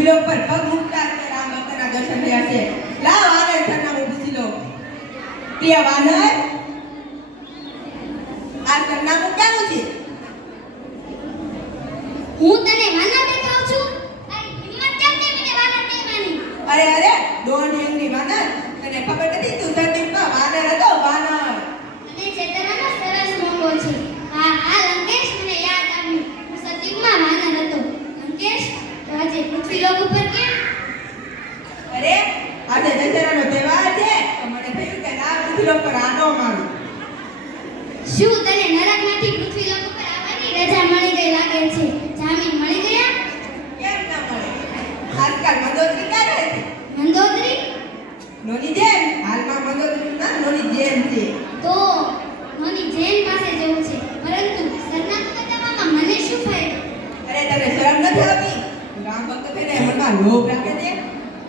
Willow પર પગ મૂકતા જ રામ ભક્તના દર્શન થયા છે. લાવ વાનર સરનામું પૂછી લો. પ્રિય વાનર, આ સરનામું ક્યાંનું છે? હું તને વાનર દેખાઉં છું? તારી હિંમત કેમ તે મને વાનર કહેવાની? અરે ડોન્ટ એંગ્રી વાનર, તને ખબર નથી તું સતીમાં વાનર હતો, વાનર. અને ચેતનાનો સરસ મોંઘો છે. હા લંકેશ, મને યાદ આવ્યું. હું સતીમાં વાનર હતો. લંકેશ, તો આજે પૃથ્વીલોક ઉપર કેમ? અરે આજે દશેરાનો તહેવાર છે તો મને થયું કે ના પૃથ્વીલોક પર આનો મારું. શું તને નરકમાંથી પૃથ્વીલોક ઉપર આવવાની રજા મળી ગઈ લાગે છે? જામીન મળી ગયા? કેમ ના મળે? આજકાલ મંદોદરી ક્યાં રહે છે? મંદોદરી? નોની જેન. હાલમાં મંદોદરીનું નામ નોની જેન છે. તો નોની જૈન પાસે જવું છે, પરંતુ સરનામું બતાવવામાં મને શું ફાયદો? અરે તને શરમ નથી આવતી? રામ ભક્ત થઈને મનમાં લોભ રાખે છે.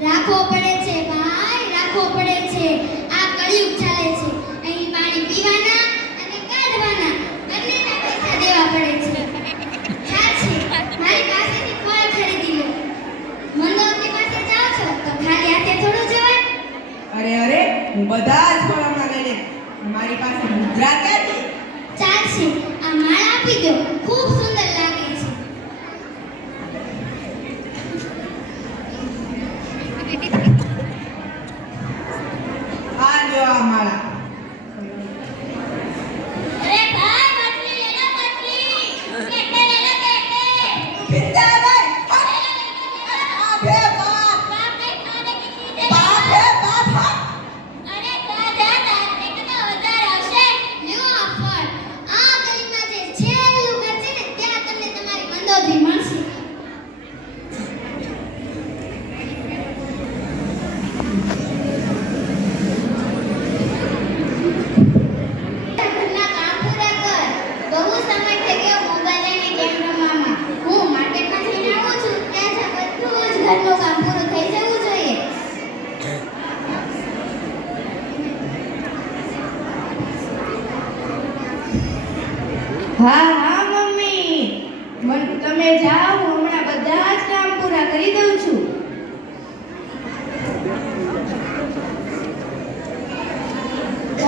રાખવો પડે છે ભાઈ, રાખવો પડે છે. આ કળિયુગ ચાલે છે. અહીં પાણી પીવાના અને કાઢવાના બંનેના પૈસા દેવા પડે છે. ચાલશે, મારી પાસેથી ફળ ખરીદી લો. મંદોદરી પાસે જાઓ છો તો ખાલી હાથે થોડું જવાય? અરે હું બધા જ ફળ હમણાં લઈ લઈશ. મારી પાસે મુદ્રા ક્યાં છે? ચાલશે, આ માળા આપી દો. ખૂબ સુંદર લાગે છે. આ લ્યો આ માળા. અરે ભાઈ, મછલી લે લો, મછલી. કેટે લે લો, કેટે. ખીચા ભાઈ. બાપ રે બાપ. બાપ ને ખાને કી ખીચે. બાપ રે બાપ. અરે દાદા, તારે કેટલા વધારે હશે? લ્યો આ ફળ. આ ગલીમાં જે છેલ્લું ઘર છે ને, ત્યાં તમને તમારી મંદોદરી મળશે. ઘરના કામ પૂરા કર. બહુ સમય થઈ ગયો મોબાઈલ અને ગેમ રમવામાં. હું માર્કેટમાં જઈને આવું છું, ત્યાં જ આ બધું જ ઘરનું કામ પૂરું થઈ જવું જોઈએ. હા મમ્મી, તમે જાઓ, હું હમણાં બધા જ કામ પૂરા કરી દઉં છું.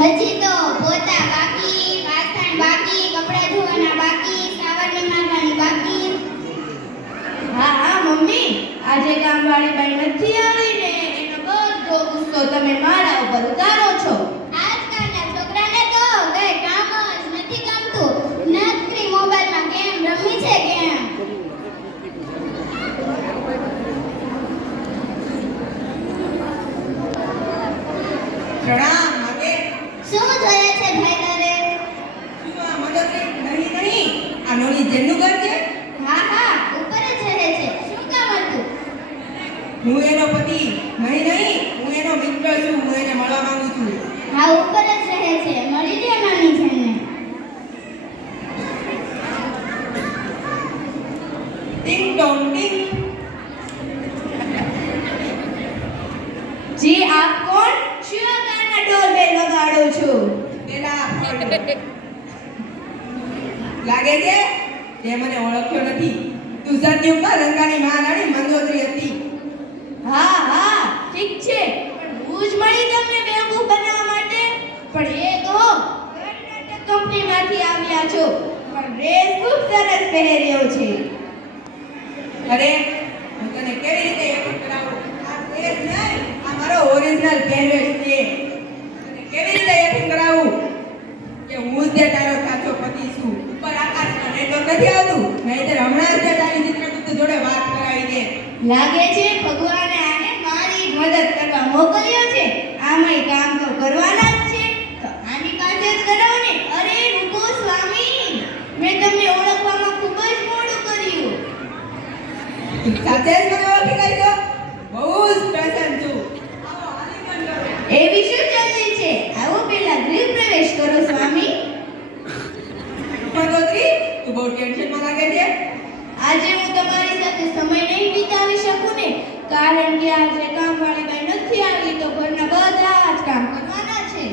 હજી તો પોતા બાકી, વાસણ બાકી, કપડાં ધોવાના બાકી, સાવરણી મારવાની બાકી. હા મમ્મી, આજે કામવાળી બાઈ નથી આવી ને એનો બધો ગુસ્સો તમે મારા ઉપર ઉતારો છો. આજકાલના છોકરાને તો કઈ કામ જ નથી ગમતું. નકરી મોબાઈલમાં ગેમ રમી છે, ગેમ. પ્રણામ માગે. શું જોઈએ છે ભાઈ તારે? શું આ મંદોદરી નહીં? આ નોની જેનનું ઘર છે? હા, ઉપર જ રહે છે. શું કામ હતું? હું એનો પતિ નહીં, હું એનો મિત્ર છું. હું એને મળવા માંગુ છું. હા, ઉપર જ રહે છે. મળી લે નાની જણને. ટિંગ ટોંગ ટિંગ. જી આપ કોણ? શું કારના ડોરબેલ વગાડો છો? પેલા ફળ લાગે છે તે મને ઓળખ્યો નથી. તું સતયુગમાં રંગાની મહારાણી મંદોદરી હતી. હા ઠીક છે, પણ હું જ મળી તમને બેવકૂફ બનાવવા માટે? પણ એ કહો, કર્ણાટક કંપનીમાંથી આવ્યા છો, પણ ડ્રેસ ખૂબ સરસ પહેર્યો છે. અરે હું તને કેવી રીતે યકીન કરાવું? આ ડ્રેસ નહીં, આ મારો ઓરિજિનલ પહેરવેશ છે. તને કેવી રીતે યકીન કરાવું કે હું જ તારો સાચો પતિ છું? ઉપર આકાશમાં નેટવર્ક નથી આવતું, નહીંતર હમણાં જ તારી ચિત્રગુપ્ત જોડે વાત કરાવી દે. લાગે છે ભગવાને આને મારી જ મદદ કરવા મોકલ્યો છે. આમાંય કામ તો કરવાના જ છે, તો આની પાસે જ કરાવો ને. અરે રૂકો સ્વામી, મેં તમને ઓળખવામાં ખૂબ જ મોડું કર્યું. તું સાચે જ મને ઓળખી ગઈ છો? બહુ જ પ્રસન્ન છું. આવો આલિંગન કરો. એવી શું જલ્દી છે? આવો પેલા ગૃહ પ્રવેશ કરો સ્વામી. મંદોદરી, તું બહુ ટેન્શનમાં લાગે છે. આજે હું તમારી સાથે સમય નહીં વિતાવી શકું ને, કારણ કે આજે કામવાળી બાઈ નથી આવી, તો ઘરના બધા જ કામ કરવાના છે.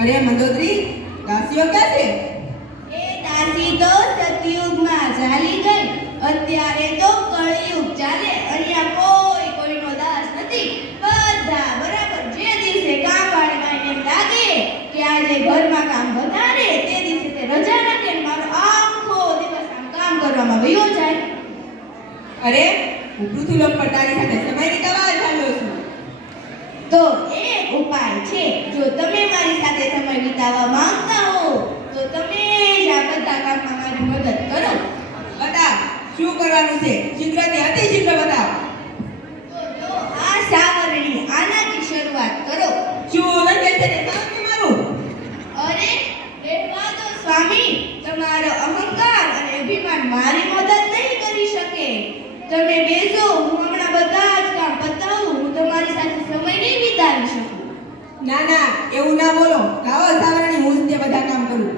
અરે મંદોદરી, દાસીઓ ક્યાં છે? એ દાસી તો સતયુગમાં ચાલી ગઈ, અત્યારે તો કળિયુગ ચાલે. અહીંયા અરે હું પૃથ્વીલોક પર તારી સાથે સમય વિતાવવા જ આવ્યો છું. તો એક ઉપાય છે. જો તમે મારી સાથે સમય વિતાવવા માંગતા હો તો તમે જ આ બધા કામમાં મારી મદદ કરો. બતાવ શું કરવાનું છે? શીઘ્રથી અતિ શીઘ્ર બતાવ. તો આ સાવરણી આનાથી શરૂઆત કરો. શું નથી છે તે સાવરણી મારું? અરે રહેવા દો સ્વામી, તમારો અહંકાર અને અભિમાન મારી મદદ નહીં કરી શકે. તમે બેસો, હું હમણાં બધા જ કામ પતાવું. હું તમારી સાથે સમય નહીં વિતાવી શકું. ના ના એવું ના બોલો. લાવો સાવરણી, હું જ તે બધા કામ કરું.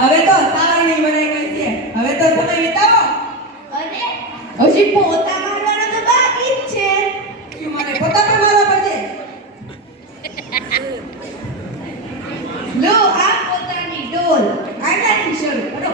હવે તો સાવરણી બનાઈ ગઈ છે. હવે તો સમય વિતાવો. અરે હજી પોતા મારવાનો તો બાકી જ છે. શું મારે પોતા પર મારવા પડશે? લો આ પોતાની ડોલ આનાથી શરૂ કરો.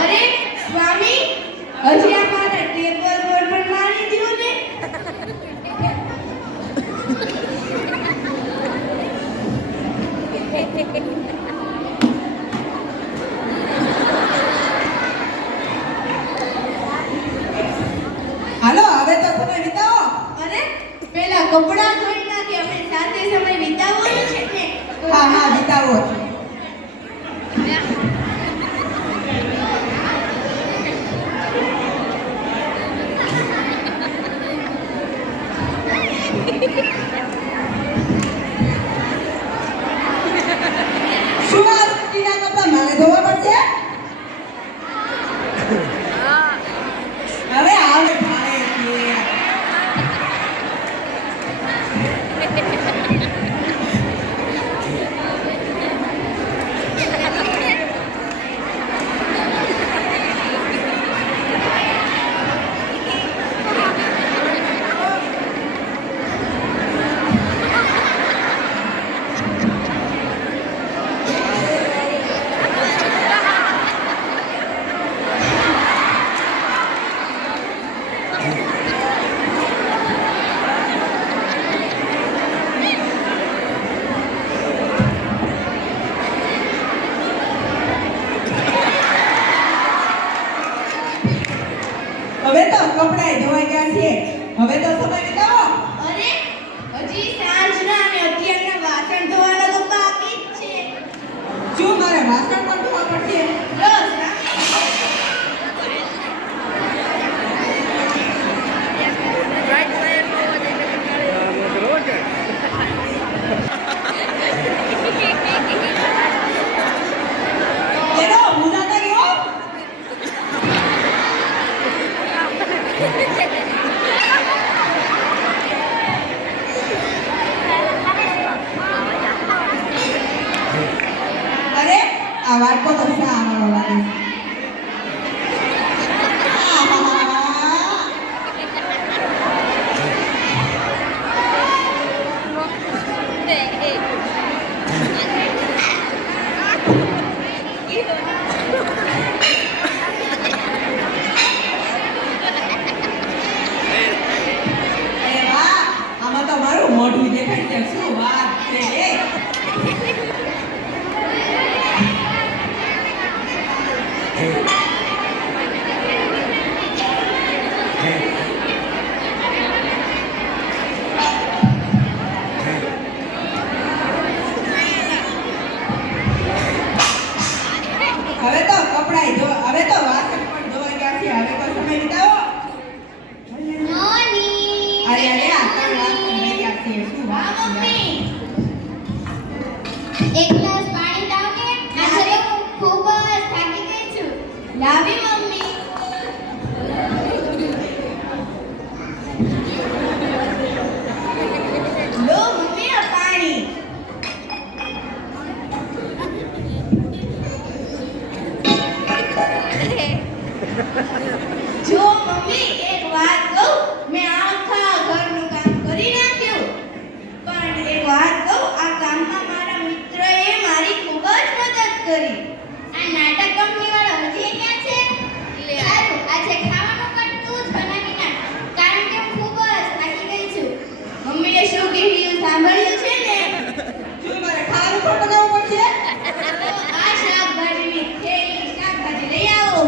અરે સ્વામી, હજી આ મારા ટેબલ પર પણ મારી દ્યો ને. હાલો હવે તો સમય વિતાવો. અરે પેલા કપડાં ધોઈ નાખી, આપણે સાથે સમય વિતાવવાનો છે ને. હા હા વિતાવો. શું આ સ્ત્રીના કપડાં મારે ધોવા પડશે? હવે આવે ભાડે છે. હવે તો કપડાં ધોવાઈ ગયા છે. હવે તો સમય વિતાવો. અરે હજી સાંજના અને અત્યારના વાસણ ધોવાના તો બાકી જ છે. શું મારે વાસણ પણ ધોવા પડશે? લો સ્વામી. એનો પૂજા કર્યો. અરે આ વાટકો તો શા મારો લાગે છે? આહાહા. અરે વાહ, આમાં તો મારું મોઢું દેખાય છે. શું વાત છે? મમ્મી. એક ગ્લાસ પાણી લાવ ને આજે તો હું ખૂબ જ થાકી ગઈ છું. લાવી મમ્મી. લો મમ્મી આ પાણી. જો મમ્મી એક વાત કહું, મેં આખા ઘરનું કામ કરી નાખ્યું. પણ એક વાત કહું, આ કામમાં મારા મિત્રએ મારી ખૂબ જ મદદ કરી. આ નાટક કંપની વાળો હજી ક્યાં છે? સારું, આજે ખાવાનું પણ તું જ બનાવી નાખ, કારણ કે હું ખૂબ જ થાકી ગઈ છું. મમ્મીએ શું કહ્યું સાંભળ્યું છે ને? શું મારે ખાવાનું પણ બનાવવું પડશે? તો આ શાકભાજીની થેલી શાકભાજી લઈ આવો.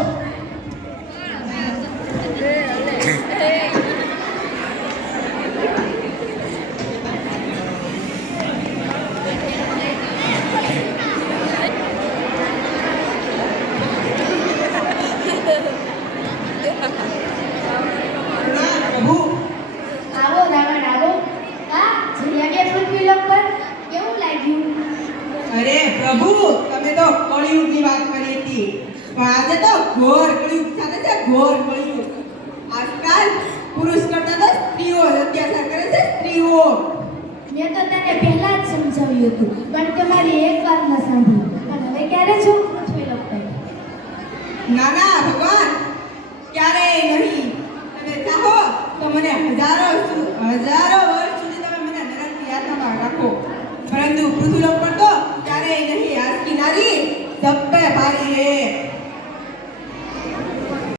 ના, પ્રભુ આવો રાવણ આવો. હા, જઈ આવ્યા પૃથ્વીલોક પર. કેવું લાગ્યું? અરે પ્રભુ, તમે તો કળિયુગની વાત કરી હતી, પણ આજે તો ઘોર કળિયુગ ચાલે છે, ઘોર કળિયુગ. આજકાલ પુરુષ કરતા તો સ્ત્રીઓ જ અત્યાચાર કરે છે, સ્ત્રીઓ. મેં તો તને પહેલા જ સમજાવ્યું હતું, પણ તમારી એક વાત ન સાંભળી. અને હવે ક્યારે છો પૃથ્વીલોક પર? ના ના ભગવાન, ક્યારેય નહીં. તમે ચાહો તો મને હજારો વર્ષ સુધી તમે મને નરકની યાતનામાં રાખો, પરંતુ પૃથ્વીલોક પર તો ક્યારેય નહીં. આજકી નારી સબ પે ભારી હે.